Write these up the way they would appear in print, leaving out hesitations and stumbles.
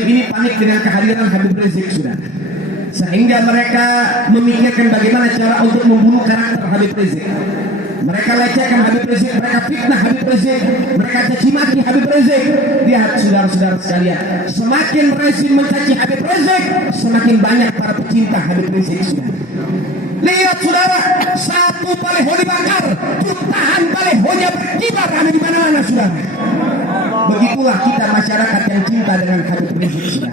rezim ini panik dengan kehadiran Habib Rizik sudah, sehingga mereka memikirkan bagaimana cara untuk membunuh karakter Habib Rizik. Mereka lecehkan Habib Rizik, mereka fitnah Habib Rizik, mereka caci maki Habib Rizik. Lihat saudara-saudara sekalian, semakin rezim mencaci Habib Rizik, semakin banyak para pecinta Habib Rizik sudah. Lihat saudara, satu baleho dibakar, jutaan balehonya berkibar ada di mana-mana saudara. Begitulah kita masyarakat yang cinta dengan Habib Rizik sudah.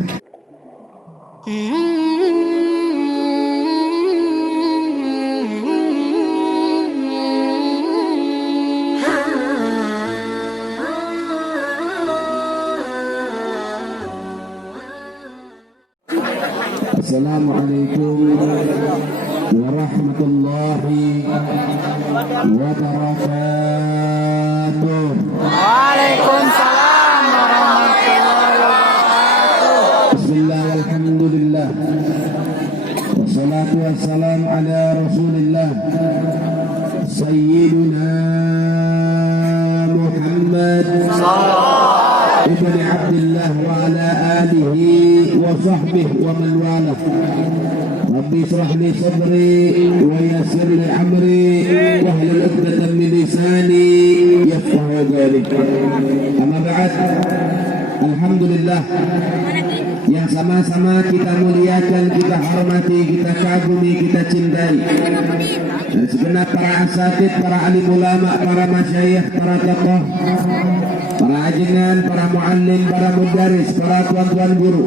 Assalamualaikum warahmatullahi wabarakatuh. Waalaikumsalam warahmatullahi wabarakatuh. Bismillah, alhamdulillah, wassalatu wassalam ala rasulillah Sayyiduna Muhammad ibn Abdullah wa ala alihi wa sahbihi wa man wala. Rabbi israh li sadri wa yassir li amri wa hlul 'uqdatam min lisani yafqahu qawli. Amma ba'd. Alhamdulillah, yang sama-sama kita muliakan, kita hormati, kita kagumi, kita cintai, dan segenap para asatid, para alim ulama, para masyayikh, para tokoh, para ajengan, para muallim, para mudaris, para tuan-tuan guru.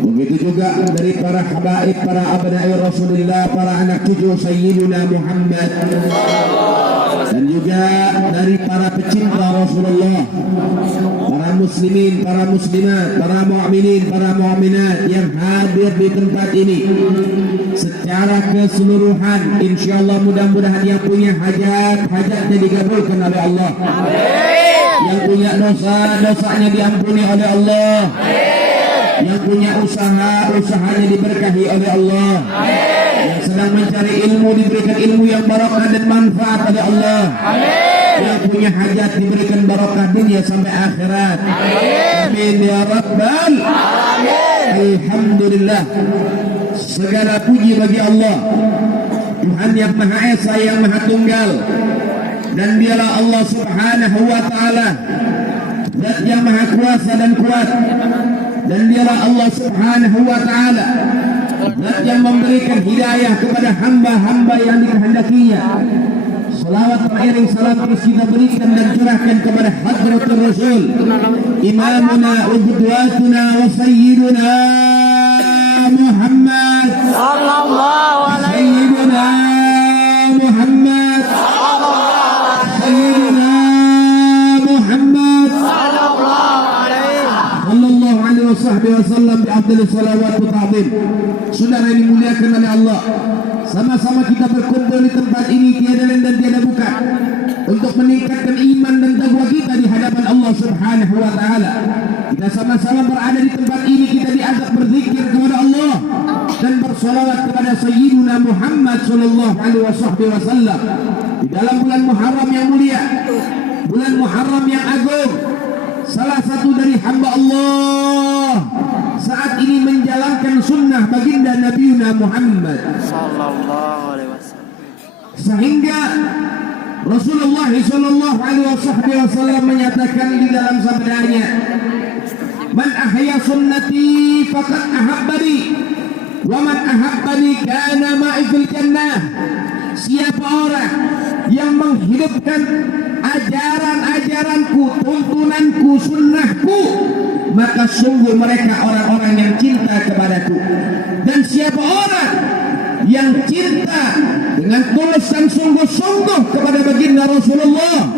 Begitu juga dari para habaib, para abna'i Rasulullah, para anak cucu Sayyidina Muhammad, dan juga dari para pecinta Rasulullah, para muslimin, para muslimat, para mu'minin, para mu'minat yang hadir di tempat ini secara keseluruhan. Insyaallah mudah-mudahan yang punya hajat, hajatnya dikabulkan oleh Allah. Yang punya dosa, dosanya diampuni oleh Allah. Yang punya usaha, usahanya diberkahi oleh Allah. Yang sedang mencari ilmu diberikan ilmu yang barokah dan manfaat oleh Allah. Yang punya hajat diberikan barokah dunia sampai akhirat. Amin ya rabbal alamin. Alhamdulillah, segala puji bagi Allah, Tuhan yang Maha Esa, yang Maha Tunggal, dan dialah Allah Subhanahu wa taala, Zat yang Maha Kuasa dan kuat. Dan dialah Allah Subhanahu wa ta'ala, Zat yang memberikan hidayah kepada hamba-hamba yang dikehendakinya. Salawat mengiring salam terus kita berikan dan curahkan kepada hadratul Rasul, imamuna wa qudwatuna wa sayyiduna Muhammad Sallallahu alaihi Sayyiduna Muhammad Sayyiduna Muhammad sallallahu alaihi wasallam bi afdhalil salawat wa ta'zim. Saudara yang dimuliakan oleh Allah, sama-sama kita berkumpul di tempat ini tiada lain dan tiada bukan untuk meningkatkan iman dan takwa kita di hadapan Allah Subhanahu wa taala. Kita sama-sama berada di tempat ini, kita diajak berzikir kepada Allah dan bersolawat kepada Sayyidina Muhammad sallallahu alaihi wasallam di dalam bulan Muharram yang mulia, bulan Muharram yang agung. Salah satu dari hamba Allah saat ini menjalankan sunnah baginda Nabiuna Muhammad Sallallahu alaihi wasallam, sehingga Rasulullah sallallahu alaihi wasallam menyatakan di dalam sabdanya, "Man ahya sunnati faqad ahabbani, wa man ahabbani kana ma'i fil jannah." Siapa orang yang menghidupkan ajaran-ajaranku, tuntunanku, sunnahku, maka sungguh mereka orang-orang yang cinta kepadaku. Dan siapa orang yang cinta dengan tulus dan sungguh-sungguh kepada baginda Rasulullah,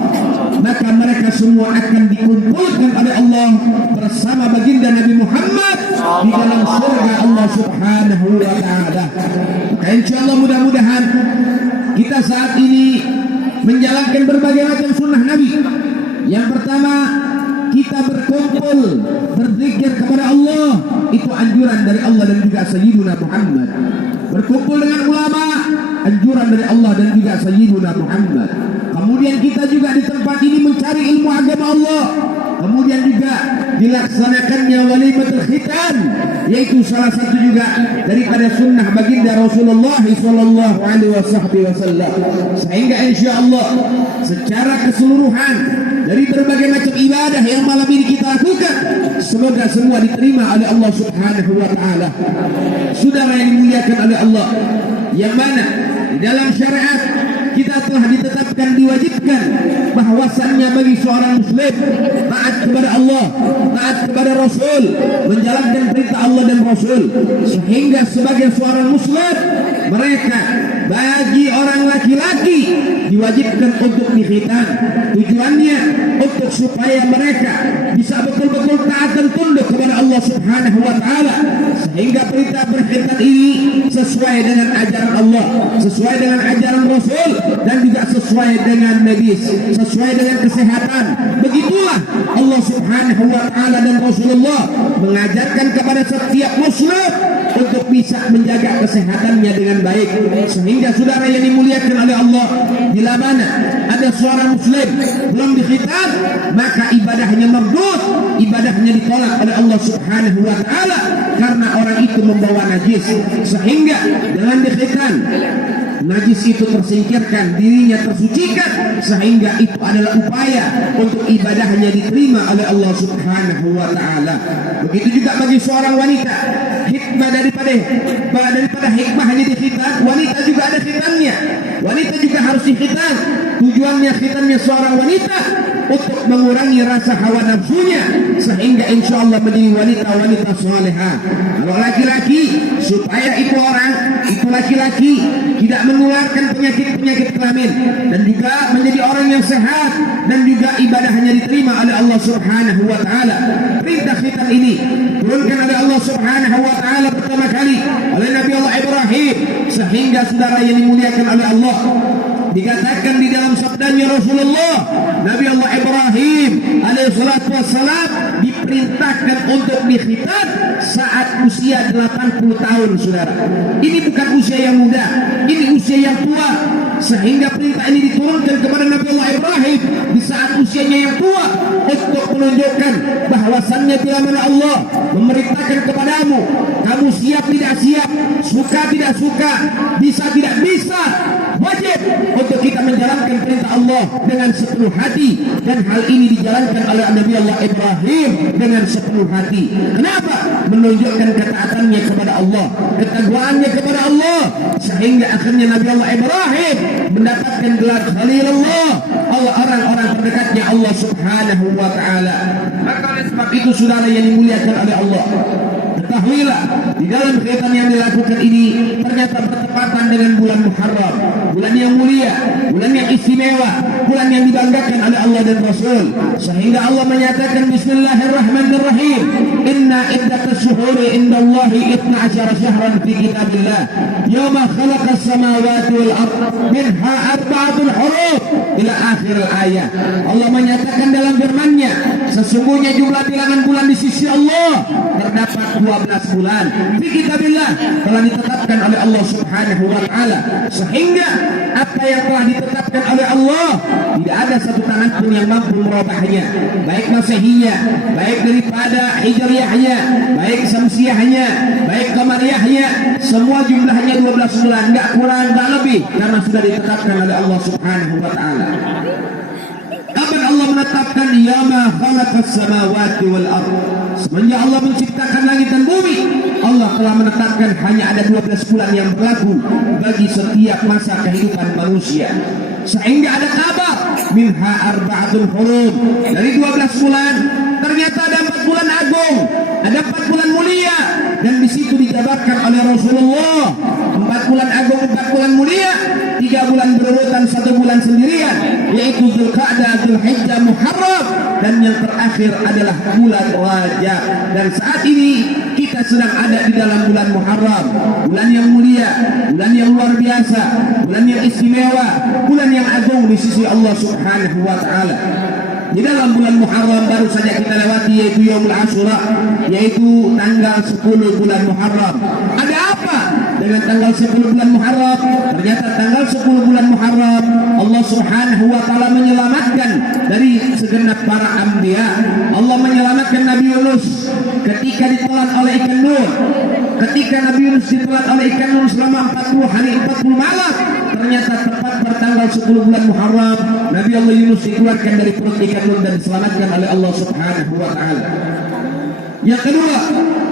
maka mereka semua akan dikumpulkan oleh Allah bersama baginda Nabi Muhammad di dalam surga Allah Subhanahu wa ta'ala. Maka insyaallah mudah-mudahan kita saat ini menjalankan berbagai macam sunnah Nabi. Yang pertama, kita berkumpul berzikir kepada Allah, itu anjuran dari Allah dan juga Sayyidina Muhammad. Berkumpul dengan ulama, anjuran dari Allah dan juga Sayyidina Muhammad. Kemudian kita juga di tempat ini mencari ilmu agama Allah. Kemudian juga dilaksanakannya walimatul khitan, yaitu salah satu juga daripada sunnah baginda Rasulullah sallallahu alaihi wasallam. Sehingga insyaallah secara keseluruhan dari berbagai macam ibadah yang malam ini kita lakukan, semoga semua diterima oleh Allah Subhanahu wa taala. Saudara yang dimuliakan oleh Allah, yang mana di dalam syariat kita telah ditetapkan, diwajibkan bahwasannya bagi seorang muslim taat kepada Allah, taat kepada Rasul, menjalankan perintah Allah dan Rasul. Sehingga sebagai seorang muslim, mereka bagi orang laki-laki diwajibkan untuk dikhitan. Tujuannya untuk supaya mereka bisa betul-betul taat dan tunduk kepada Allah Subhanahu wa taala, sehingga perintah berkhitan ini sesuai dengan ajaran Allah, sesuai dengan ajaran Rasul, dan juga sesuai dengan medis, sesuai dengan kesehatan. Begitulah Allah Subhanahu wa taala dan Rasulullah mengajarkan kepada setiap muslim untuk bisa menjaga kesehatannya dengan baik. Sehingga saudara yang dimuliakan oleh Allah, bila mana ada seorang muslim belum dikhitan, maka ibadahnya mardud, ibadahnya ditolak oleh Allah Subhanahu wa taala karena orang itu membawa najis. Sehingga dengan dikhitan, najis itu tersingkirkan, dirinya tersucikan, sehingga itu adalah upaya untuk ibadahnya diterima oleh Allah Subhanahu wa taala. Begitu juga bagi seorang wanita, hikmah daripada hikmahnya dikhitan, wanita juga ada khitannya. Wanita juga harus dikhitan. Tujuannya khitannya seorang wanita untuk mengurangi rasa hawa nafsunya, sehingga insya Allah menjadi wanita-wanita salehah. Kalau laki-laki, supaya itu laki-laki tidak mengeluarkan penyakit-penyakit kelamin, dan juga menjadi orang yang sehat, dan juga ibadahnya diterima oleh Allah Subhanahu wa taala. Perintah khitan ini turunkan oleh Allah Subhanahu wa taala pertama kali oleh Nabi Allah Ibrahim, sehingga saudara yang dimuliakan oleh Allah, dikatakan di dalam sabdanya Rasulullah, Nabi Allah Ibrahim alaihi salatu wassalam diperintahkan untuk dikhitan saat usia 80 tahun, saudara. Ini bukan usia yang muda, ini usia yang tua. Sehingga perintah ini diturunkan kepada Nabi Allah Ibrahim di saat usianya yang tua, untuk menunjukkan bahwasannya bila mana Allah memerintahkan kepadamu, kamu siap tidak siap, suka tidak suka, bisa tidak bisa, wajib untuk kita menjalankan perintah Allah dengan sepenuh hati. Dan hal ini dijalankan oleh Nabi Allah Ibrahim dengan sepenuh hati. Kenapa? Menunjukkan ketaatannya kepada Allah, ketakwaannya kepada Allah, sehingga akhirnya Nabi Allah Ibrahim mendapatkan gelar Khalilullah, orang-orang terdekatnya Allah Subhanahu wa taala. Maka oleh sebab itu saudara yang dimuliakan oleh Allah, ketahuilah di dalam khitan yang dilakukan ini ternyata bertepatan dengan bulan Muharram, bulan yang mulia, bulan yang istimewa, bulan yang dibanggakan oleh Allah dan Rasul. Sehingga Allah menyatakan Bismillahirrahmanirrahim, Inna iddatas syuhuri indallahi 12 syahran fi kitabillah yawma khalaqas samawati wal ard minha arba'atul huruf ila akhir ayat. Allah menyatakan dalam firman-Nya, sesungguhnya jumlah bilangan bulan di sisi Allah terdapat 12 bulan fi kitabillah, telah ditetapkan oleh Allah Subhanahu wa taala. Sehingga apa yang telah ditetapkan oleh Allah, tidak ada satu tangan pun yang mampu merubahnya, baik Masehiyah, baik daripada Hijriyahnya, baik Samsiyahnya, baik Qamariyahnya, semua jumlahnya 12 bulan, enggak kurang enggak lebih, karena sudah ditetapkan oleh Allah Subhanahu wa taala. Kapan Allah menetapkan yama khalaqas samawati wal ard? Semenjak Allah menciptakan langit dan bumi, Allah telah menetapkan hanya ada 12 bulan yang berlaku bagi setiap masa kehidupan manusia. Sehingga ada kabar minha arba'atul hurum, dari 12 bulan ternyata ada 4 bulan agung, ada 4 bulan mulia, dan di situ dijabarkan oleh Rasulullah 4 bulan agung, 4 bulan mulia, 3 bulan berurutan, 1 bulan sendirian, yaitu Dzulqa'dah, Dzulhijjah, Muharram, dan yang terakhir adalah bulan Rajab. Dan saat ini kita sedang ada di dalam bulan Muharram, bulan yang mulia, bulan yang luar biasa, bulan yang istimewa, bulan yang agung di sisi Allah Subhanahu wa taala. Di dalam bulan Muharram baru saja kita lewati, yaitu Yaumul Ashura, yaitu tanggal 10 bulan Muharram. Ada apa dengan tanggal 10 bulan Muharram. Ternyata tanggal 10 bulan Muharram Allah Subhanahu wa taala menyelamatkan dari segenap para anbiya. Allah menyelamatkan Nabi Yunus ketika ditelan oleh ikan Nur. Ketika Nabi Yunus ditelan oleh ikan Nur selama 40 hari 40 malam, ternyata tepat pada tanggal 10 bulan Muharram Nabi Allah Yunus dikeluarkan dari perut ikan Nur dan diselamatkan oleh Allah Subhanahu wa taala. Yang kedua,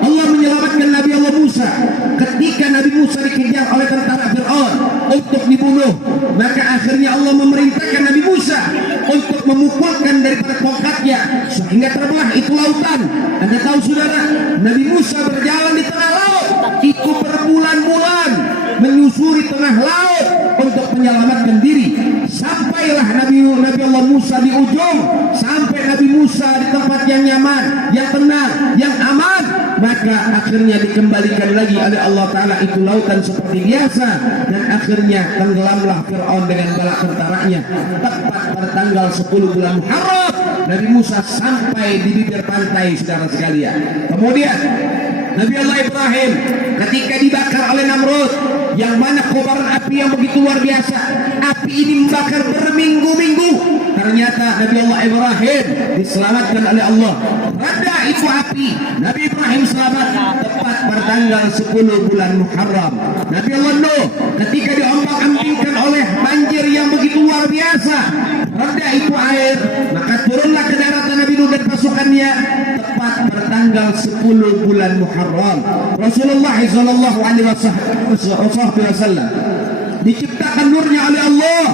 Allah menyelamatkan Nabi Allah Musa ketika Nabi Musa dikejar oleh tentara Fir'aun untuk dibunuh. Maka akhirnya Allah memerintahkan Nabi Musa untuk memukulkan daripada tongkatnya sehingga terbelah itu lautan. Anda tahu saudara, Nabi Musa berjalan di tengah laut itu berbulan-bulan menyusuri tengah laut untuk menyelamatkan diri. Sampailah Nabi Allah Musa di ujung, sampai Nabi Musa di tempat yang nyaman, yang tenang, yang aman. Maka akhirnya dikembalikan lagi oleh Allah Ta'ala itu lautan seperti biasa. Dan akhirnya tenggelamlah Fir'aun dengan bala tentaranya. Tepat pada tanggal 10 bulan Muharram Nabi Musa sampai di bibir pantai, saudara sekalian. Kemudian Nabi Allah Ibrahim ketika dibakar oleh Namrud, yang mana kobaran api yang begitu luar biasa, api ini membakar berminggu-minggu. Ternyata Nabi Allah Ibrahim diselamatkan oleh Allah. Reda itu api, Nabi Ibrahim selamat tepat pada tanggal 10 bulan Muharram. Nabi Allah Nuh ketika diombang-ambingkan oleh banjir yang begitu luar biasa, reda itu air, maka turunlah ke daratan Nabi Nuh dan pasukannya tepat pada tanggal 10 bulan Muharram. Rasulullah sallallahu alaihi wasallam diciptakan nurnya oleh Allah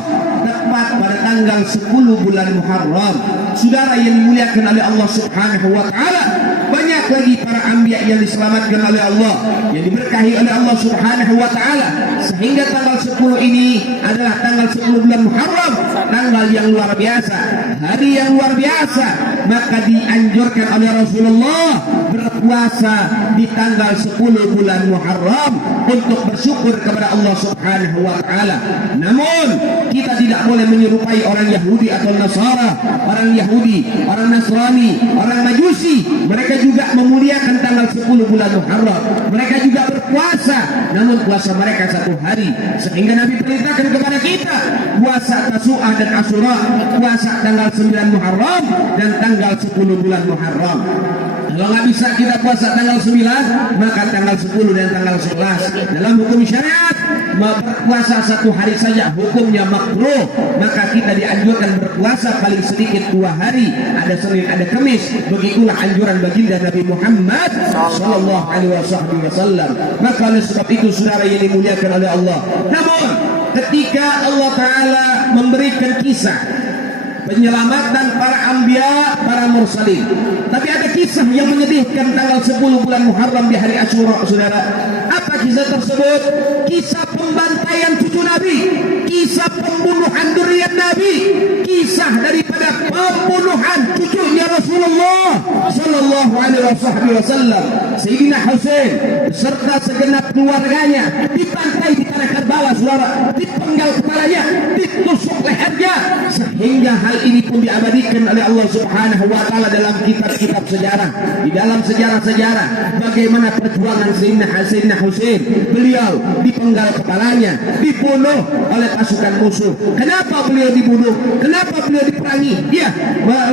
tepat pada tanggal 10 bulan Muharram. Saudara yang dimuliakan oleh Allah Subhanahu wa taala, banyak lagi para anbiya yang diselamatkan oleh Allah, yang diberkahi oleh Allah Subhanahu wa taala, sehingga tanggal 10 ini adalah tanggal 10 bulan Muharram, tanggal yang luar biasa, hari yang luar biasa. Maka dianjurkan oleh Rasulullah berpuasa di tanggal 10 bulan Muharram untuk bersyukur kepada Allah Subhanahu wa taala. Namun kita tidak boleh menyerupai orang Yahudi atau Nasara. Orang Yahudi, orang Nasrani, orang Majusi, mereka juga memuliakan tanggal 10 bulan Muharram. Mereka juga berpuasa, namun puasa mereka 1 hari. Sehingga Nabi perintahkan kepada kita puasa Tasu'ah dan Asyura, puasa tanggal 9 Muharram dan tanggal 10 bulan Muharram. Kalau nggak bisa kita puasa tanggal 9, maka tanggal 10 dan tanggal 11. Dalam hukum syariat, berpuasa 1 hari saja hukumnya makruh. Maka kita dianjurkan berpuasa paling sedikit 2 hari. Ada Senin, ada Kamis. Begitulah anjuran baginda Nabi Muhammad sallallahu alaihi wasallam. Maka oleh sebab itu saudara yang dimuliakan oleh Allah. Namun ketika Allah Ta'ala memberikan kisah penyelamatan para anbiya, para mursalin, tapi ada kisah yang menyedihkan tanggal 10 bulan Muharram di hari Asyura, saudara. Apa kisah tersebut? Kisah pembantaian cucu Nabi, kisah pembunuhan durian Nabi, kisah daripada pembunuhan cucunya Rasulullah sallallahu alaihi wasallam, Sayyidina Husain serta segenap keluarganya dibantai di tanah Karbala, saudara, dipenggal kepalanya, ditusuk lehernya, sehingga hal ini pun diabadikan oleh Allah Subhanahu wa taala dalam kitab-kitab sejarah. Di dalam sejarah-sejarah bagaimana perjuangan Sayyidina Husain, beliau dipenggal kepalanya, dibunuh oleh pasukan musuh. Kenapa beliau dibunuh? Kenapa beliau diperangi? Iya,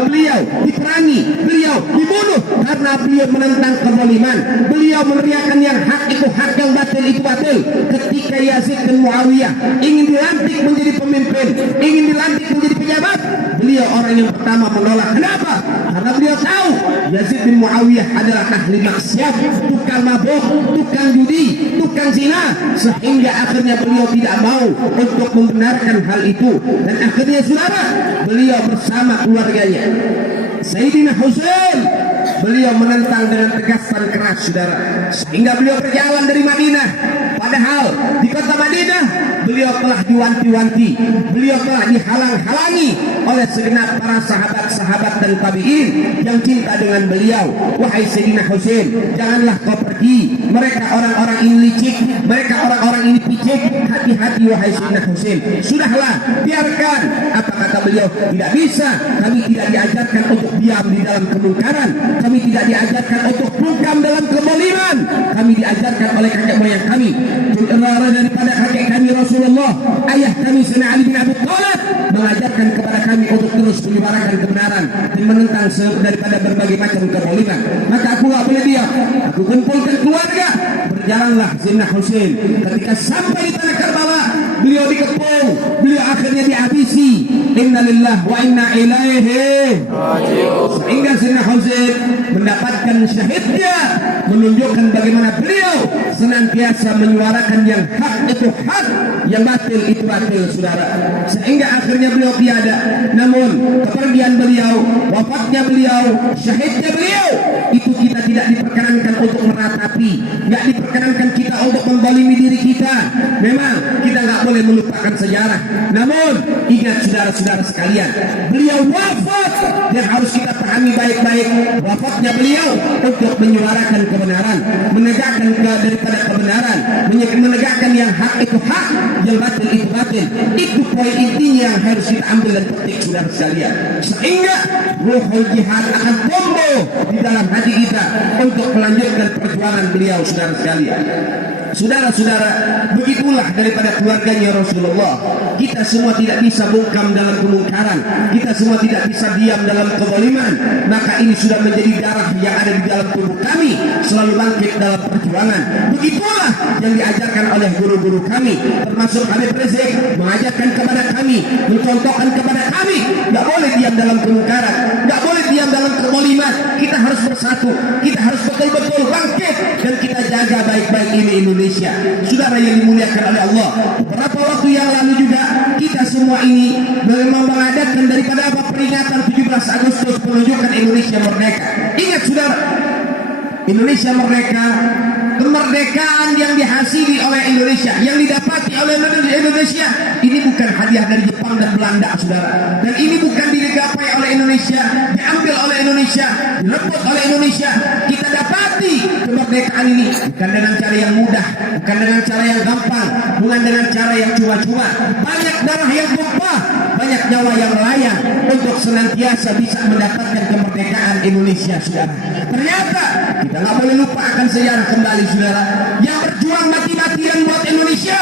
beliau diperangi, beliau dibunuh karena beliau menentang kezaliman. Beliau meneriakan yang hak itu hak, yang batil itu batil. Ketika Yazid bin Muawiyah ingin dilantik menjadi pemimpin, ingin dilantik menjadi pejabat, beliau orang yang pertama menolak. Kenapa? Karena beliau tahu Yazid bin Muawiyah adalah ahli maksiat, tukang mabuk, tukang judi, tukang zina, sehingga akhirnya beliau tidak mau untuk membenarkan hal itu. Dan akhirnya saudara, beliau bersama keluarganya Sayyidina Husain, beliau menentang dengan tegas dan keras, saudara, sehingga beliau berjalan dari Madinah. Padahal di kota Madinah beliau telah diwanti-wanti, beliau telah dihalang-halangi oleh segenap para sahabat-sahabat dan tabi'in yang cinta dengan beliau. Wahai Sayyidina Husain, janganlah kau pergi, mereka orang-orang ini licik, mereka orang-orang ini picik. Hati-hati wahai Sayyidina Husain, sudahlah, biarkan. Apa kata beliau? Tidak bisa, kami tidak diajarkan untuk diam di dalam kemungkaran, kami tidak diajarkan untuk bungkam dalam kezaliman, kami diajarkan oleh kakek moyang kami, daripada kakek kami Rasulullah, ayah kami Sayyidina Ali bin Abi Thalib, mengajarkan kepada kami untuk terus menyuarakan kebenaran dan menentang daripada berbagai macam kezaliman. Maka aku tak boleh diam, aku kumpulkan keluarga. Berjalanlah Sayyidina Husain. Ketika sampai di tanah Karbala, beliau dikepung, beliau akhirnya dihabisi. Innalillah wa inna ilaihi raji'un. Sehingga Sayyidina Husain mendapatkan syahidnya, menunjukkan bagaimana beliau senantiasa menyuarakan yang hak itu hak, yang batil itu batil, saudara. Sehingga akhirnya beliau tiada. Namun kepergian beliau, wafatnya beliau, syahidnya beliau, itu kita tidak diperkenankan untuk meratapi, nggak diperkenankan kita untuk membalimi diri kita. Memang kita nggak boleh melupakan sejarah. Namun ingat saudara-saudara sekalian, beliau wafat dan harus kita pahami baik-baik. Wafatnya beliau untuk menyuarakan kebenaran, menegakkan daripada kebenaran, menegakkan yang hak itu hak, yang batil itu batil. Itu poin intinya yang harus kita ambil dan petik, saudara sekalian. Sehingga ruhul jihad akan tumbuh di dalam hati kita untuk melanjutkan perjuangan beliau, saudara sekalian. Saudara-saudara, begitulah daripada keluarganya Rasulullah. Kita semua tidak bisa bungkam dalam kemungkaran, kita semua tidak bisa diam dalam kezaliman. Maka ini sudah menjadi darah yang ada di dalam tubuh kami, selalu bangkit dalam perjuangan. Begitulah yang diajarkan oleh guru-guru kami, termasuk Habib Rizik, mengajarkan kepada kami, mencontohkan kepada kami, nggak boleh diam dalam kemungkaran, nggak boleh diam dalam kezaliman. Kita harus bersatu, kita harus betul-betul bangkit dan kita jaga baik-baik ini Indonesia. Saudara yang dimuliakan oleh Allah, beberapa waktu yang lalu juga kita semua ini memang mengadakan daripada apa peringatan 17 Agustus penunjukan Indonesia merdeka. Ingat saudara, Indonesia merdeka, kemerdekaan yang dihasili oleh Indonesia, yang didapati oleh Indonesia, ini bukan hadiah dari Jepang dan Belanda, saudara. Dan ini bukan digapai oleh Indonesia, diambil oleh Indonesia, direbut oleh Indonesia. Kita dapati kemerdekaan ini bukan dengan cara yang mudah, bukan dengan cara yang gampang, bukan dengan cara yang cuma-cuma. Banyak darah yang tumpah, banyak nyawa yang melayang untuk senantiasa bisa mendapatkan kemerdekaan Indonesia, saudara. Ternyata kita nggak boleh lupa akan sejarah kembali, saudara. Yang berjuang mati-matian buat Indonesia,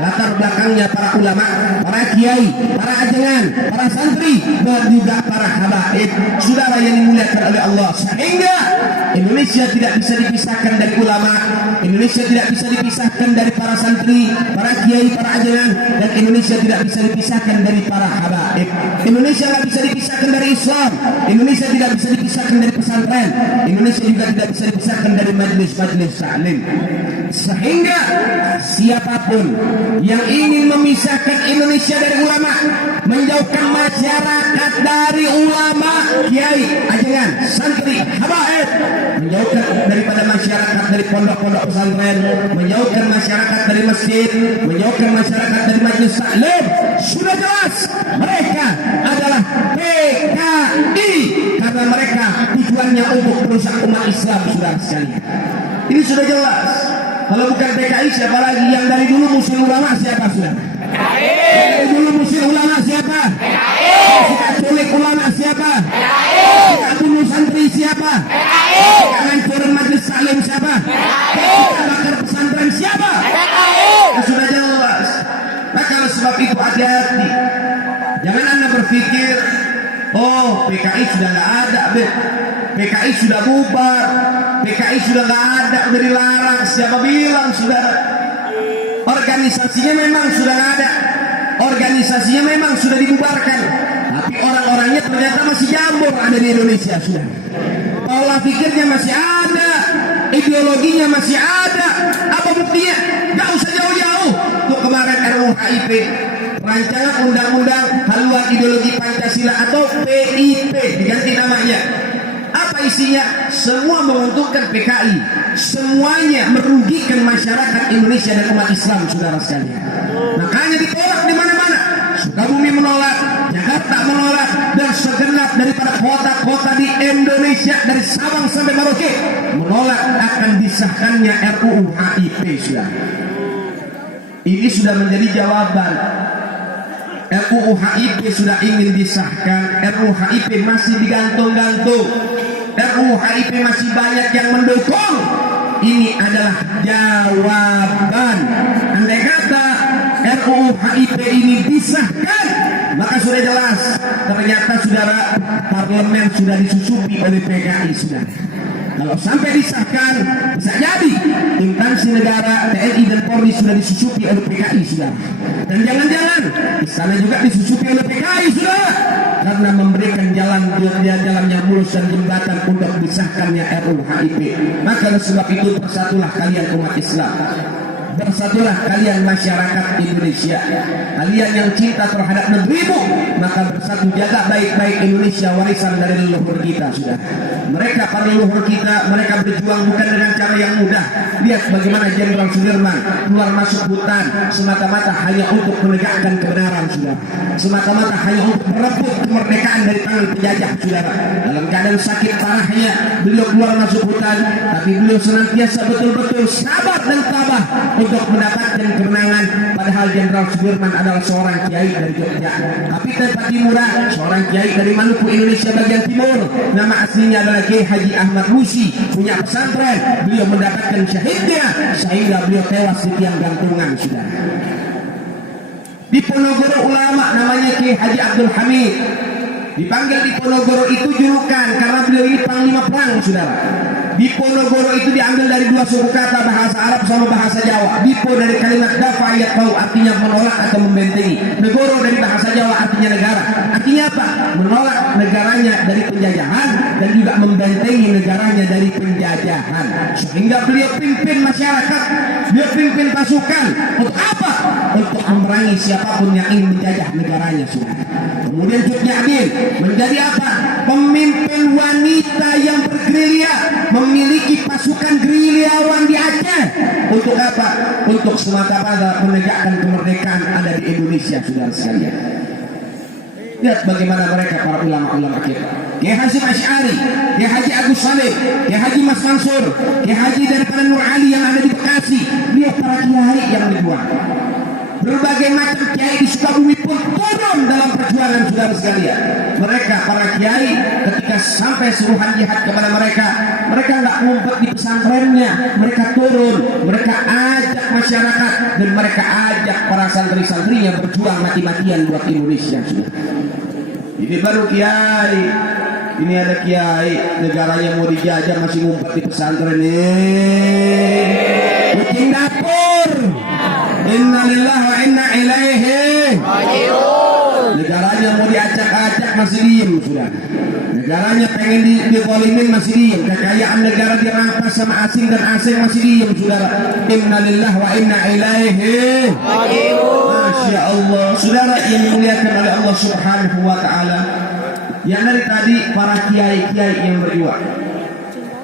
latar belakangnya para ulama, para kiai, para ajengan, para santri, dan juga para habaib, saudara yang dimuliakan oleh Allah. Sehingga Indonesia tidak bisa dipisahkan dari ulama, Indonesia tidak bisa dipisahkan dari para santri, para kiai, para ajengan, dan Indonesia tidak bisa dipisahkan dari para habaib. Indonesia tidak bisa dipisahkan dari Islam, Indonesia tidak bisa dipisahkan dari pesantren, Indonesia juga tidak bisa dipisahkan dari majelis-majelis taklim. Sehingga siapapun yang ingin memisahkan Indonesia dari ulama, menjauhkan masyarakat dari ulama, kiai, ajengan, santri, habaib, menjauhkan daripada masyarakat dari pondok-pondok pesantren, menjauhkan masyarakat dari masjid, menjauhkan masyarakat dari majelis taklim, sudah jelas mereka adalah PKI, karena mereka tujuannya untuk merusak umat Islam, saudara sekalian. Ini sudah jelas. Kalau bukan PKI siapa lagi? Yang dari dulu musuh ulama siapa, saudara? Dari dulu musuh ulama siapa? Suka culik ulama siapa? Suka bunuh santri siapa? Suka ngancurin majelis taklim siapa? Suka bakar pesantren siapa? Sudah jelas. Maka sebab itu hati-hati. Jangan Anda berpikir, oh PKI sudah nggak ada, PKI sudah bubar, PKI sudah nggak ada, udah dilarang. Siapa bilang, saudara? Organisasinya memang sudah nggak ada, organisasinya memang sudah dibubarkan, tapi orang-orangnya ternyata masih jambur ada di Indonesia, sudah. Pola pikirnya masih ada, ideologinya masih ada. Apa buktinya? Nggak usah jauh-jauh. Tuh kemarin RUHIP, rancangan undang-undang haluan ideologi Pancasila atau PIP diganti namanya. Apa isinya? Semua menguntungkan PKI, semuanya merugikan masyarakat Indonesia dan umat Islam, saudara sekalian. Makanya ditolak di mana-mana. Sukabumi menolak, Jakarta menolak, dan segenap daripada kota-kota di Indonesia dari Sabang sampai Merauke menolak akan disahkannya RUU HIP. Sudah. Ini sudah menjadi jawaban. RUU HIP sudah ingin disahkan, RUU HIP masih digantung-gantung, RUU HIP masih banyak yang mendukung. Ini adalah jawaban. Andai kata RUU HIP ini disahkan, maka sudah jelas ternyata saudara parlemen sudah disusupi oleh PKI. Sudah, kalau sampai disahkan, bisa jadi instansi negara TNI dan Polri sudah disusupi oleh PKI. Sudah, dan jangan-jangan istana juga disusupi oleh PKI. Sudah, karena memberikan jalan yang mulus dan jembatan untuk disahkannya RUU HIP. Maka oleh sebab itu bersatulah kalian umat Islam, bersatulah kalian masyarakat Indonesia, kalian yang cinta terhadap negerimu, maka bersatu jaga baik-baik Indonesia, warisan dari leluhur kita. Sudah, mereka para leluhur kita, mereka berjuang bukan dengan cara yang mudah. Lihat bagaimana Jenderal Sudirman keluar masuk hutan semata-mata hanya untuk menegakkan kebenaran. Sudah, semata-mata hanya untuk merebut kemerdekaan dari tangan penjajah. Saudara, dalam keadaan sakit parahnya beliau keluar masuk hutan, tapi beliau senantiasa betul-betul sabar dan tabah untuk mendapatkan kemenangan. Padahal Jenderal Sudirman adalah seorang kiai dari Jogja, Kapitan Patimura, seorang kiai dari Maluku, Indonesia bagian timur. Nama aslinya adalah Kiai Haji Ahmad Rusi, punya pesantren. Beliau mendapatkan syahidnya sehingga beliau tewas di tiang gantungan. Sudah, di Ponorogo ulama namanya Kiai Haji Abdul Hamid, dipanggil di Ponorogo itu julukan karena beliau ini panglima perang. Saudara, Diponegoro itu diambil dari dua suku kata, bahasa Arab sama bahasa Jawa. Dipo dari kalimat dafa yaqau, artinya menolak atau membentengi. Negoro dari bahasa Jawa artinya negara. Artinya apa? Menolak negaranya dari penjajahan dan juga membentengi negaranya dari penjajahan. Sehingga beliau pimpin masyarakat, beliau pimpin pasukan. Untuk apa? Untuk memerangi siapapun yang ingin menjajah negaranya. Kemudian Cut Nyak menjadi apa? Pemimpin wanita yang bergerilya, memiliki pasukan gerilyawan di Aceh. Untuk apa? Untuk semata-mata menegakkan kemerdekaan ada di Indonesia, saudara sekalian. Lihat bagaimana mereka para ulama-ulama kita. Kiai Hasyim Asy'ari, Kiai Haji Agus Salim, Kiai Haji Mas Mansur, Kiai Haji daripada Nur Ali yang ada di Bekasi. Lihat para kiai yang berjuang. Berbagai macam kiai di Sukabumi pun turun dalam perjuangan, saudara sekalian. Mereka para kiai ketika sampai suruhan jihad kepada mereka, mereka nggak ngumpet di pesantrennya, mereka turun, mereka ajak masyarakat dan mereka ajak para santri-santrinya berjuang mati-matian buat Indonesia. Ini baru kiai. Ini ada kiai negaranya mau dijajah masih ngumpet di pesantren nih. Kucing dapur. Inna lillahi wa inna ilaihi raji'un. Negaranya mau diacak-acak masih diem, sudah. Negaranya pengen dizalimin masih diem. Kekayaan negara dirampas sama asing dan asing masih diem, saudara. Inna lillahi wa inna ilaihi raji'un. Masya Allah, saudara, yang dimuliakan oleh Allah Subhanahu wa taala. Yang dari tadi para kiai-kiai yang berjuang,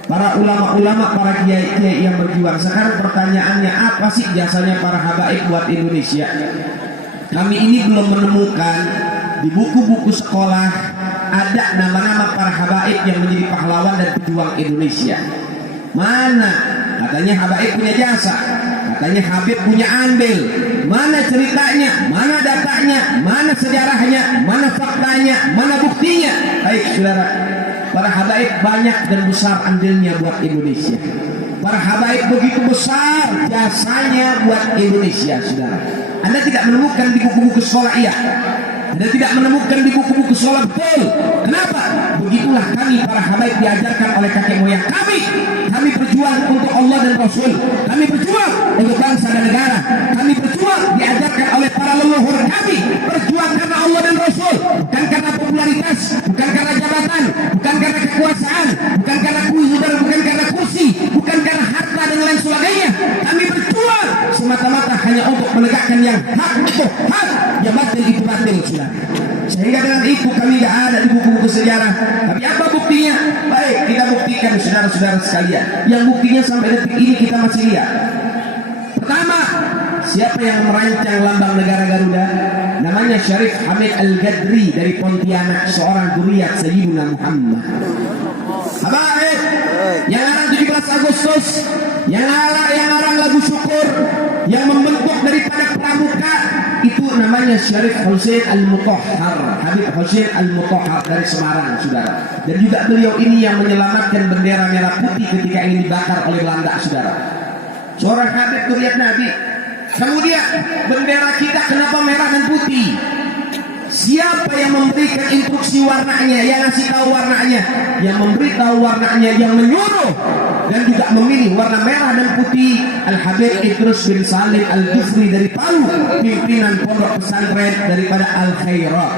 para ulama-ulama, para kiai-kiai yang berjuang. Sekarang pertanyaannya, apa sih jasanya para habaib buat Indonesia? Kami ini belum menemukan di buku-buku sekolah ada nama-nama para habaib yang menjadi pahlawan dan pejuang Indonesia. Mana? Katanya habaib punya jasa, katanya Habib punya andil. Mana ceritanya? Mana datanya? Mana sejarahnya? Mana faktanya? Mana buktinya? Baik, saudara, para habaib banyak dan besar andilnya buat Indonesia. Para habaib begitu besar jasanya buat Indonesia, saudara. Anda tidak menemukan di buku-buku sekolah, iya. Anda tidak menemukan di buku-buku sekolah, betul. Kenapa? Begitulah kami para habaib diajarkan oleh kakek moyang kami. Kami berjuang untuk Allah dan Rasul. Kami berjuang untuk bangsa dan negara. Kami berjuang diajarkan oleh para leluhur kami. Berjuang karena Allah dan Rasul, bukan karena popularitas, bukan karena jabatan, bukan karena kekuasaan, bukan karena kuhidar, bukan karena kursi, bukan karena harta dan lain sebagainya. Kami berjuang semata-mata hanya untuk menegakkan yang hak itu hak, yang batil itu batil, saudara. Sehingga dengan itu kami tidak ada di buku-buku sejarah. Tapi apa buktinya? Baik, kita saudara sekalian, yang buktinya sampai detik ini kita masih lihat. Pertama, siapa yang merancang lambang negara Garuda? Namanya Syarif Hamid Al-Gadri dari Pontianak, seorang zuriat Sayyidina Muhammad. Habaib, yang arang 17 Agustus, yang arang lagu syukur, yang membentuk daripada pramuka, itu namanya Syarif Hussein Al-Mutahhar, Habib Hussein Al-Mutahhar dari Semarang, saudara. Dan juga beliau ini yang menyelamatkan bendera merah putih ketika ingin dibakar oleh Belanda, saudara. Seorang Habib zuriat Nabi. Kemudian bendera kita kenapa merah dan putih? Siapa yang memberikan instruksi warnanya, yang ngasih tahu warnanya, yang memberitahu warnanya, yang menyuruh dan juga memilih warna merah dan putih? Al-Habib Idrus bin Salim Al-Jufri dari Palu, pimpinan pondok pesantren daripada Al-Khairat.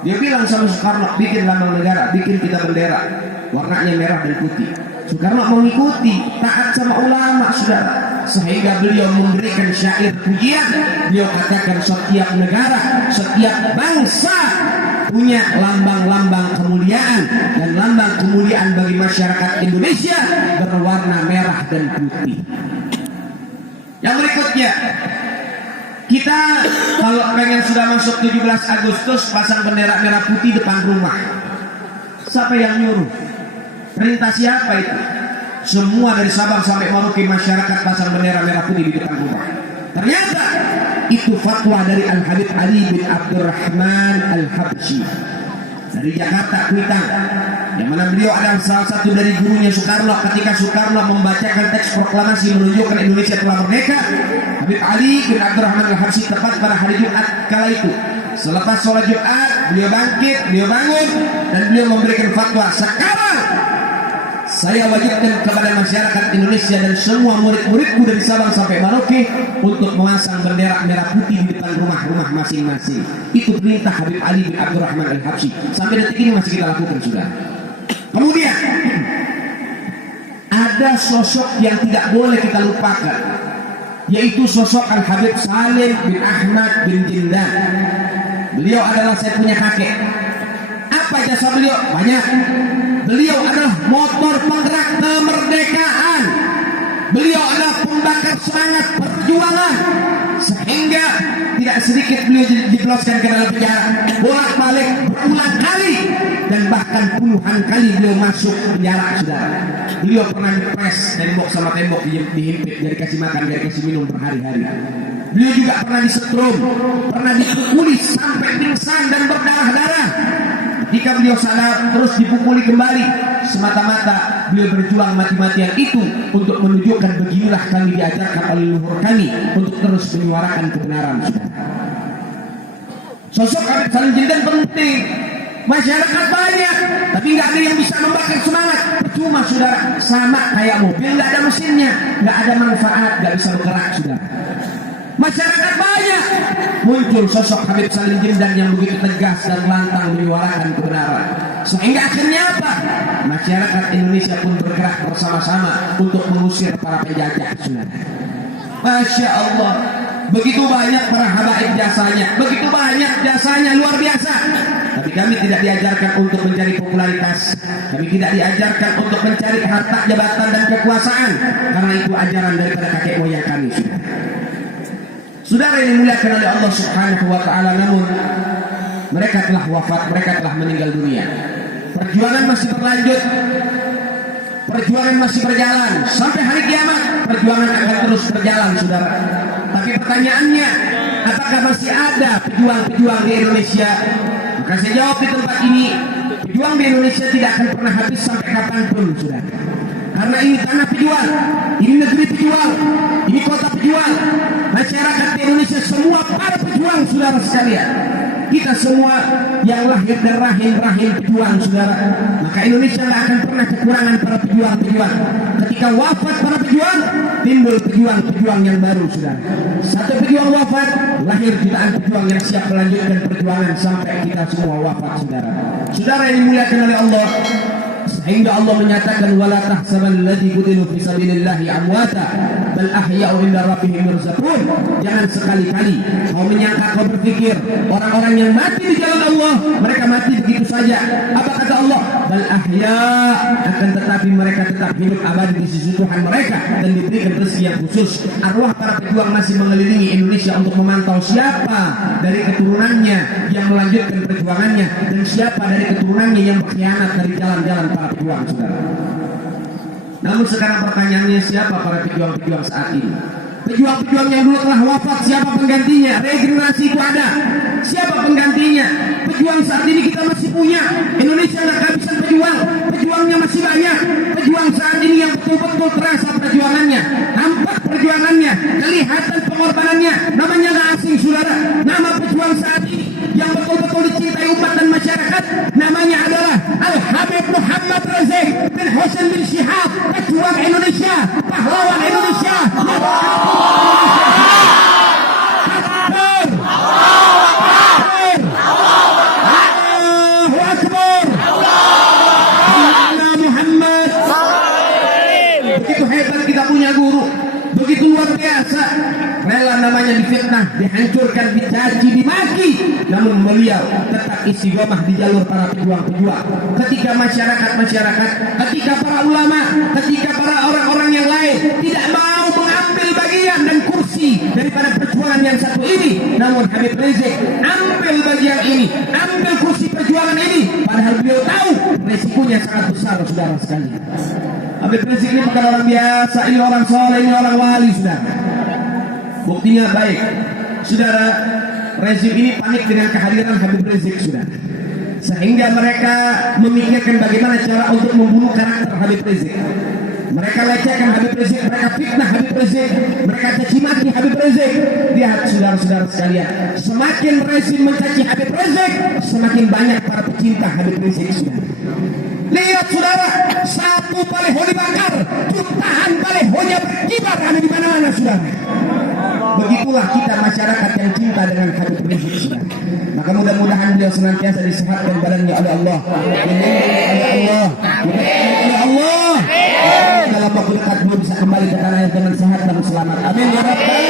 Dia bilang sama Soekarno, bikin lambang negara, bikin kita bendera, warnanya merah dan putih. Soekarno mengikuti, taat sama ulama, saudara. Sehingga beliau memberikan syair pujian. Beliau katakan setiap negara, setiap bangsa punya lambang-lambang kemuliaan, dan lambang kemuliaan bagi masyarakat Indonesia berwarna merah dan putih. Yang berikutnya, kita kalau pengen sudah masuk 17 Agustus pasang bendera merah putih depan rumah. Siapa yang nyuruh? Perintah siapa itu? Semua dari Sabang sampai Merauke masyarakat pasang bendera merah putih di depan rumah. Ternyata itu fatwa dari Al-Habib Ali bin Abdurrahman Al-Habsyi dari Jakarta, Kuitang, yang mana beliau adalah salah satu dari gurunya Soekarno. Ketika Soekarno membacakan teks proklamasi menunjukkan Indonesia telah merdeka, Habib Ali bin Abdurrahman Al-Habsyi tepat pada hari Jumat kala itu, selepas sholat Jumat, beliau bangkit, beliau bangun, dan beliau memberikan fatwa, sekarang saya wajibkan kepada masyarakat Indonesia dan semua murid-muridku dari Sabang sampai Merauke untuk memasang bendera merah putih di depan rumah-rumah masing-masing. Itu perintah Habib Ali bin Abdurrahman Al-Habsyi. Sampai detik ini masih kita lakukan, sudah. Kemudian ada sosok yang tidak boleh kita lupakan, yaitu sosok Al-Habib Salim bin Ahmad bin Jindan. Beliau adalah saya punya kakek. Apa jasa beliau? Banyak. Beliau adalah motor penggerak kemerdekaan. Beliau adalah pembakar semangat perjuangan, sehingga tidak sedikit beliau dijebloskan ke dalam penjara, bolak-balik berulang kali, dan bahkan puluhan kali beliau masuk penjara, saudara. Beliau pernah dipres tembok sama tembok, dihimpit, jadi kasih makan, jadi kasih minum berhari-hari. Beliau juga pernah disetrum, pernah dipukuli sampai pingsan dan berdarah-darah. Jika beliau sadar terus dipukuli kembali, semata-mata beliau berjuang mati-matian itu untuk menunjukkan beginilah kami diajarkan oleh leluhur kami untuk terus menyuarakan kebenaran. Sosok Habib Salim Jindan penting. Masyarakat banyak, tapi nggak ada yang bisa membakar semangat. Percuma, saudara. Sama kayak mobil, nggak ada mesinnya, nggak ada manfaat, nggak bisa bergerak, saudara. Masyarakat banyak, muncul sosok Habib Salim Jindan yang begitu tegas dan lantang menyuarakan kebenaran. Sehingga akhirnya apa? Masyarakat Indonesia pun bergerak bersama-sama untuk mengusir para penjajah, saudara. Masya Allah, begitu banyak para habaib jasanya, begitu banyak jasanya, luar biasa. Tapi kami tidak diajarkan untuk mencari popularitas, kami tidak diajarkan untuk mencari harta, jabatan, dan kekuasaan, karena itu ajaran daripada kakek moyang kami, saudara. Saudara yang dimuliakan oleh Allah Subhanahu wa Ta'ala, namun mereka telah wafat, mereka telah meninggal dunia. Perjuangan masih berlanjut, perjuangan masih berjalan sampai hari kiamat. Perjuangan akan terus berjalan, saudara. Tapi pertanyaannya, apakah masih ada pejuang-pejuang di Indonesia? Maka saya jawab di tempat ini, pejuang di Indonesia tidak akan pernah habis sampai kapanpun, saudara. Karena ini tanah pejuang, ini negeri pejuang, ini kota pejuang. Masyarakat di Indonesia semua para pejuang, saudara sekalian. Kita semua yang lahir dari rahim pejuang, saudara. Maka Indonesia tidak akan pernah kekurangan para pejuang-pejuang. Ketika wafat para pejuang, timbul pejuang-pejuang yang baru, saudara. Satu pejuang wafat, lahir jutaan pejuang yang siap melanjutkan perjuangan sampai kita semua wafat, saudara. Saudara yang dimuliakan oleh Allah, sehingga Allah menyatakan wala tahsabanna alladzi qutilu fi sabilillahi amwata bal ahya'u 'inda rabbihim yurzaqun. Jangan sekali-kali kau menyangka, kau berpikir orang-orang yang mati di jalan Allah mereka mati begitu saja. Apa kata Allah? bal ahya, akan tetapi mereka tetap hidup abadi di sisi Tuhan mereka dan diberikan rezeki yang khusus. Arwah para pejuang masih mengelilingi Indonesia untuk memantau siapa dari keturunannya yang melanjutkan perjuangannya dan siapa dari keturunannya yang berkhianat dari jalan-jalan para pejuang, saudara. Namun sekarang pertanyaannya, siapa para pejuang-pejuang saat ini? Pejuang-pejuang yang dulu telah wafat, siapa penggantinya? Regenerasi itu ada, siapa penggantinya? Pejuang saat ini kita masih punya. Indonesia nggak kehabisan pejuang, pejuangnya masih banyak. Pejuang saat ini yang betul-betul terasa perjuangannya, nampak perjuangannya, kelihatan pengorbanannya, namanya nggak asing, saudara. Nama pejuang saat ini yang betul-betul dicintai umat dan masyarakat, namanya adalah Al-Habib Muhammad Rizik bin Hussein bin Syihab, pejuang Indonesia, pahlawan Indonesia. Begitu hebat kita punya guru, begitu luar biasa, rela namanya difitnah, dihancurkan, dicaci, dimaki, namun beliau tetap istiqomah di jalur para pejuang-pejuang. Ketika masyarakat, ketika para ulama, ketika para orang-orang yang lain tidak mau mengambil bagian dan kursi daripada perjuangan yang satu ini, namun Habib Rizik ambil bagian ini, ambil kursi perjuangan ini, padahal beliau tahu resikonya sangat besar, saudara sekalian. Habib Rizik ini bukan orang biasa, ini orang soleh, ini orang wali, saudara. Buktinya baik, saudara. Rezim ini panik dengan kehadiran Habib Rizik, saudara, sehingga mereka memikirkan bagaimana cara untuk membunuh karakter Habib Rizik. Mereka lecehkan Habib Rizik, mereka fitnah Habib Rizik, mereka caci maki Habib Rizik. Lihat saudara-saudara sekalian, semakin rezim mencaci Habib Rizik, semakin banyak para pecinta Habib Rizik, saudara. Lihat saudara, satu baliho dibakar, jutaan balihonya berkibar ada di mana-mana, saudara. Begitulah kita masyarakat yang cinta dengan Habib Rizik, saudara. Maka mudah-mudahan beliau senantiasa disehatkan badannya oleh Allah, oleh Allah, oleh Allah. Dalam waktu dekat beliau bisa kembali ke tanah air dengan sehat dan selamat. Amin ya Rabbal.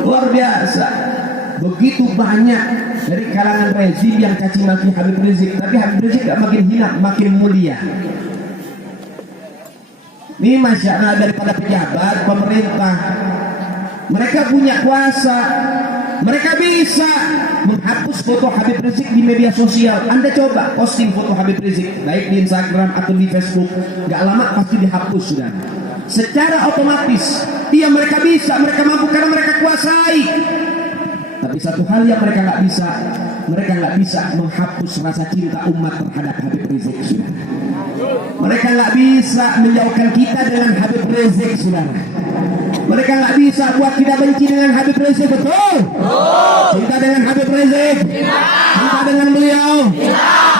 Luar biasa. Begitu banyak dari kalangan rezim yang caci maki Habib Rizik, tapi Habib Rizik gak makin hina, makin mulia. Ini masyarakat daripada pejabat, pemerintah, mereka punya kuasa, mereka bisa menghapus foto Habib Rizik di media sosial. Anda coba posting foto Habib Rizik, baik di Instagram atau di Facebook, gak lama pasti dihapus, sudah. Secara otomatis, iya mereka bisa, mereka mampu karena mereka kuasai. Tapi satu hal yang mereka nggak bisa menghapus rasa cinta umat terhadap Habib Rizik, saudara. Mereka nggak bisa menjauhkan kita dengan Habib Rizik, saudara. Mereka nggak bisa buat kita benci dengan Habib Rizik, betul? Cinta dengan Habib Rizik, cinta dengan beliau,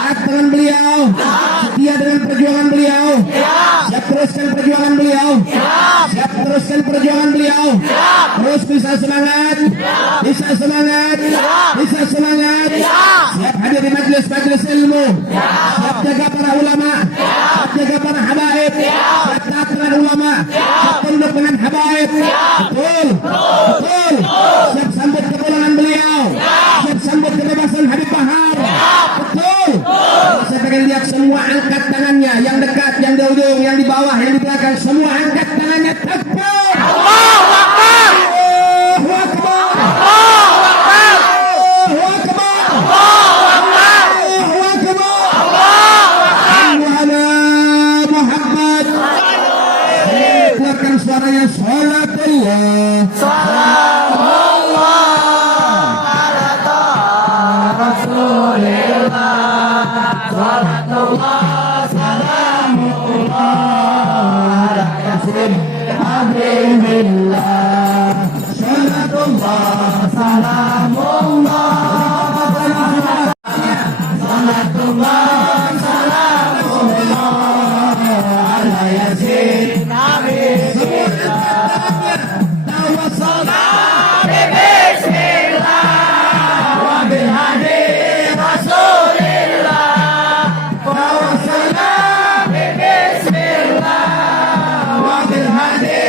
taat dengan beliau, setia dengan perjuangan beliau, siap teruskan perjuangan beliau, siap teruskan perjuangan beliau, terus bisa semangat, bisa semangat, bisa semangat, siap hadir di majelis-majelis ilmu, siap jaga para ulama, siap jaga para habaib, siap taat dengan ulama, siap tunduk dengan habaib, betul, betul, siap sambut kepulangan beliau, siap sambut kebebasan Habib Bahar, betul. Saya pengen lihat semua angkat tangannya, yang dekat, yang di ujung, yang di bawah, yang di belakang, semua angkat tangannya, takbir. Allahu Akbar. Allahu Akbar. Allahu Akbar. Allahu Akbar. Allahu Akbar. Allahu Akbar. Allahu Akbar. Sallu ala Muhammad. Keluarkan suaranya, salatullah. Salamullah ala ta'a Rasulillah. Salatullah, salamullah ala Yasin Habibillah. Salatullah, salamullah. Salatullah, salamullah ala Yasin Habibillah. Tawassalam bismillah wa bil hadi Rasulillah. Tawassalam bismillah wa bil hadi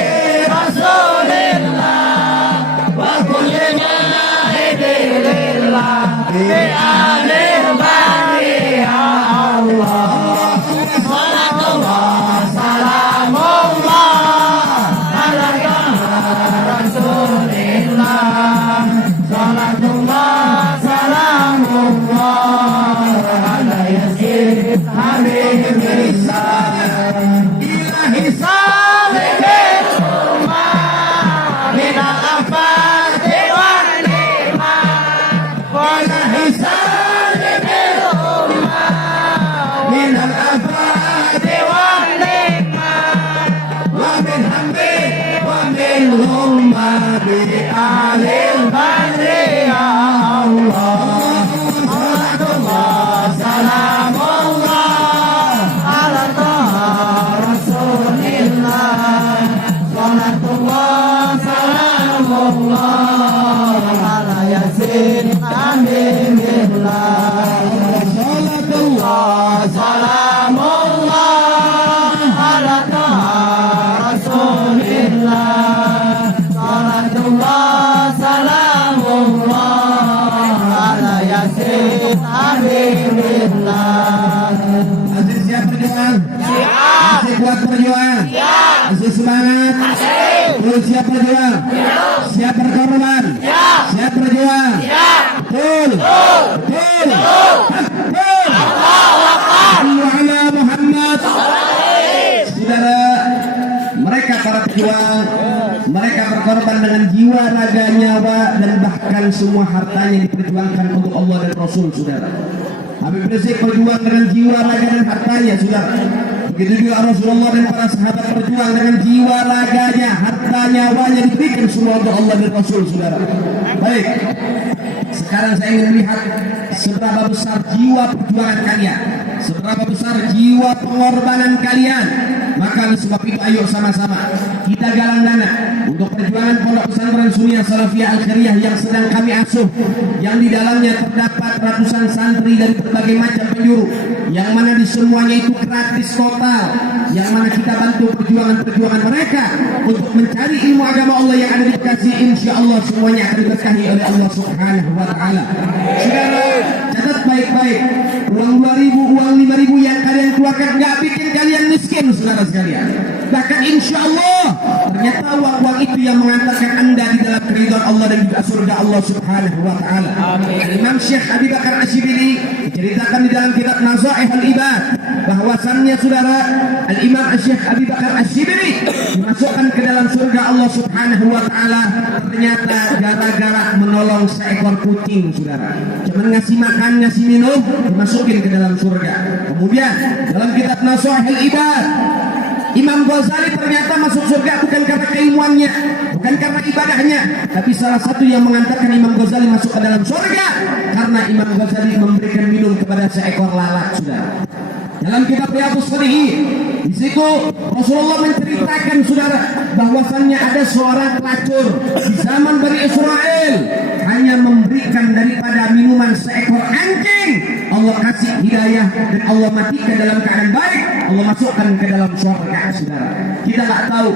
Rasulillah. Wa kulli jahidillah bi alil bari ya Allah. وبالحمد وبالغمة بآل البدر يا الله صلاة الله سلام الله على طه رسول الله صلاة الله سلام الله على ياسين حبيب الله صلاة الله سلام الله على طه رسول الله صلاة الله سلام الله على ياسين حبيب الله. Masih siap berjuang? Siap. Masih kuat berjuang? Siap. Masih semangat? Masih. Terus siap berjuang? Siap. Siap berkorban? Siap. Siap berjuang? Siap. Betul. Betul. Betul. Allahu Akbar. Ala Muhammad. Saudara, mereka para pejuang, mereka berkorban dengan jiwa, raga, nyawa, dan bahkan semua hartanya diperjuangkan untuk Allah dan Rasul, saudara. Habib Rizik berjuang dengan jiwa, raga, dan hartanya, saudara. Begitu juga Rasulullah dan para sahabat berjuang dengan jiwa, raganya, harta, nyawanya diberikan semua untuk Allah dan Rasul, saudara. Baik, sekarang saya ingin melihat seberapa besar jiwa perjuangan kalian, seberapa besar jiwa pengorbanan kalian. Maka oleh sebab itu ayo sama-sama kita galang dana untuk perjuangan Pondok Pesantren Sunniyah Salafiyah Al-Khairiyah yang sedang kami asuh, yang di dalamnya terdapat ratusan santri dari berbagai macam penjuru, yang mana di semuanya itu gratis total, yang mana kita bantu perjuangan mereka untuk mencari ilmu agama Allah yang ada di Bekasi. Insya Allah semuanya akan diberkahi oleh Allah Subhanahu wa Ta'ala. Saudara, catat baik-baik, uang 2.000, uang 5.000 yang kalian keluarkan nggak bikin kalian miskin, saudara sekalian. Bahkan insya Allah ternyata uang-uang itu yang mengantarkan anda di dalam keridhaan Allah dan juga surga Allah Subhanahu wa Ta'ala. Imam Syekh Abi Bakar Asyibili diceritakan di dalam kitab Nazaih al-Ibad bahwasannya, saudara, Al-Imam Syekh Abi Bakar Asyibili dimasukkan ke dalam surga Allah Subhanahu wa Ta'ala ternyata gara-gara menolong seekor kucing, saudara. Cuma ngasih makan, ngasih minum, dimasukin ke dalam surga. Kemudian dalam kitab Nazaih al-Ibad, Imam Ghazali ternyata masuk surga bukan karena keilmuannya, bukan karena ibadahnya, tapi salah satu yang mengantarkan Imam Ghazali masuk ke dalam surga karena Imam Ghazali memberikan minum kepada seekor lalat, saudara. Dalam kitab Riyadhus Shalihin, di situ Rasulullah menceritakan, saudara, bahwasannya ada seorang pelacur di zaman Bani Israel hanya memberikan daripada minuman seekor anjing, Allah kasih hidayah dan Allah matikan dalam keadaan baik, Allah masukkan ke dalam surga, saudara. Kita nggak tahu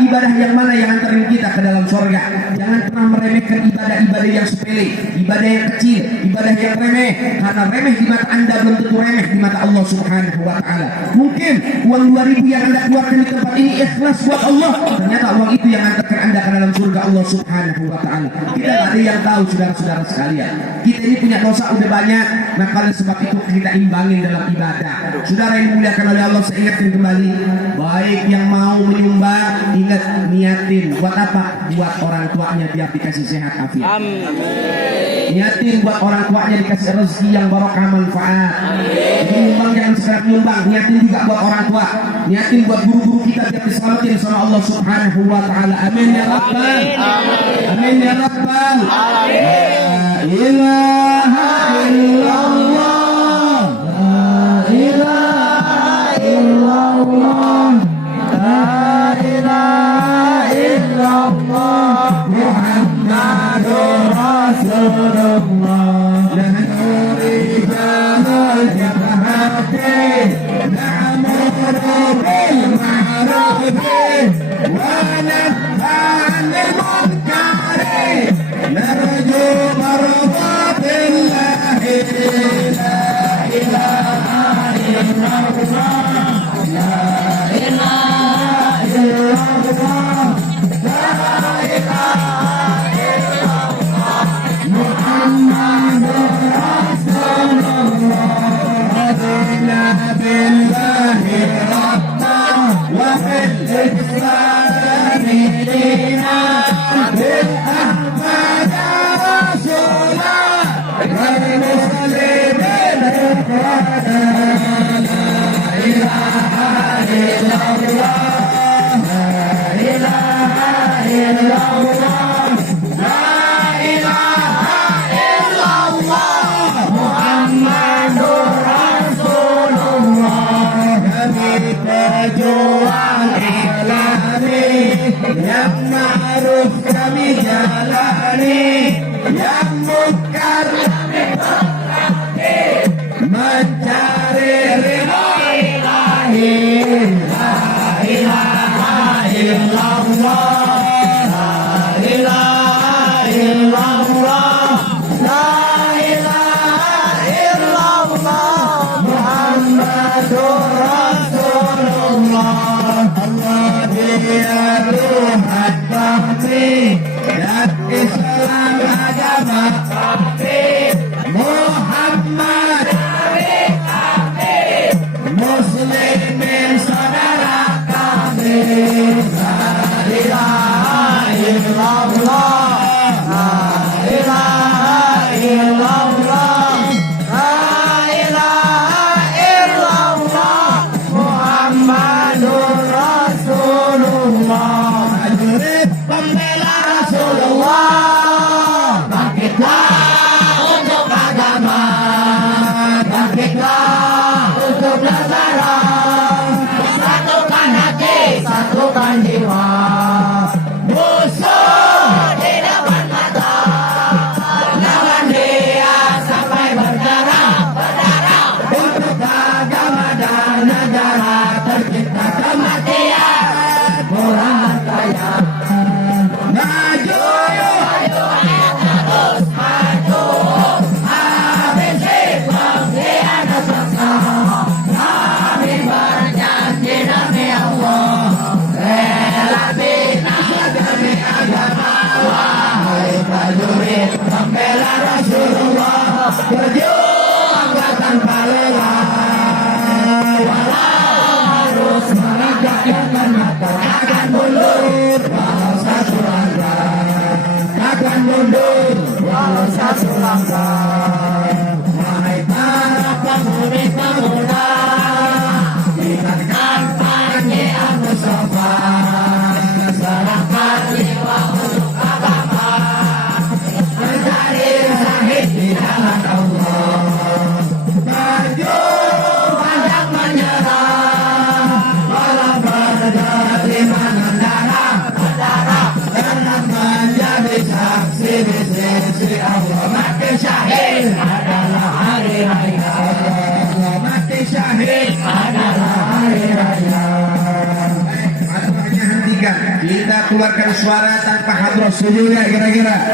ibadah yang mana yang antarin kita ke dalam surga. Jangan pernah meremehkan ibadah-ibadah yang sepele, ibadah yang kecil, ibadah yang remeh, karena remeh di mata anda belum tentu remeh di mata Allah Subhanahu wa Ta'ala. Mungkin uang 2.000 yang anda keluarkan di tempat ini ikhlas buat Allah, ternyata uang itu yang antarkan anda ke dalam surga Allah Subhanahu wa Ta'ala. Kita nggak ada yang tahu, saudara-saudara sekalian. Kita ini punya dosa udah banyak, maka oleh sebab itu kita imbangin dalam ibadah. Saudara yang dimuliakan oleh Allah, saya ingatkan kembali, baik yang mau menyumbang, ingat niatin buat apa? Buat orang tuanya biar dikasih sehat afiat. Niatin buat orang tuanya dikasih rezeki yang barokah manfaat. Jadi nyumbang jangan sekedar nyumbang, niatin juga buat orang tua, niatin buat guru-guru kita biar diselamatin sama Allah Subhanahu wa Ta'ala. Amin ya Rabbal. Amin ya Rabbal. La ilaha illallah. La ilaha illallah. La ilaha illallah. Muhammadur Rasulullah. Nahnu rijalul jabhati na'muru bil ma'ruf wa nanha 'anil munkar narju mardatillahi la ilaha illallah. La ilaha illallah. La ilaha illallah. Muhammadur Rasulullah. Radina billahi rabbah wa bil islami dina bil ahmad rasulah wal muslimin ikhwana. La ilaha illallah. Prajurit pembela Rasulullah, bangkitlah untuk agama, bangkitlah untuk negara, satukan hati, satukan jiwa. Musuh di depan mata, lawan dia sampai berdarah, untuk agama dan negara. Tercipta kematian, murah kaya. Maju, ayo terus maju. Habisi pengkhianat bangsa. Kami berjanji demi Allah, rela binasa demi agama. Wahai prajurit pembela Rasulullah, berjuanglah tanpa lelah. Walau harus menegakkan mata, takkan mundur walau satu langkah, takkan mundur walau satu langkah. Wahai para pemuda, ikatkan panji Al-Mustafa, serahkan jiwa untuk agama, mencari syahid di jalan Allah. Berjuang pantang menyerah, walau berdarah di mana darah, karena menjadi saksi di sisi Allah. Mati syahid adalah hari raya, mati syahid adalah hari raya. Aturannya hentikan. Kita keluarkan suara tanpa hadroh. Setuju nggak kira-kira?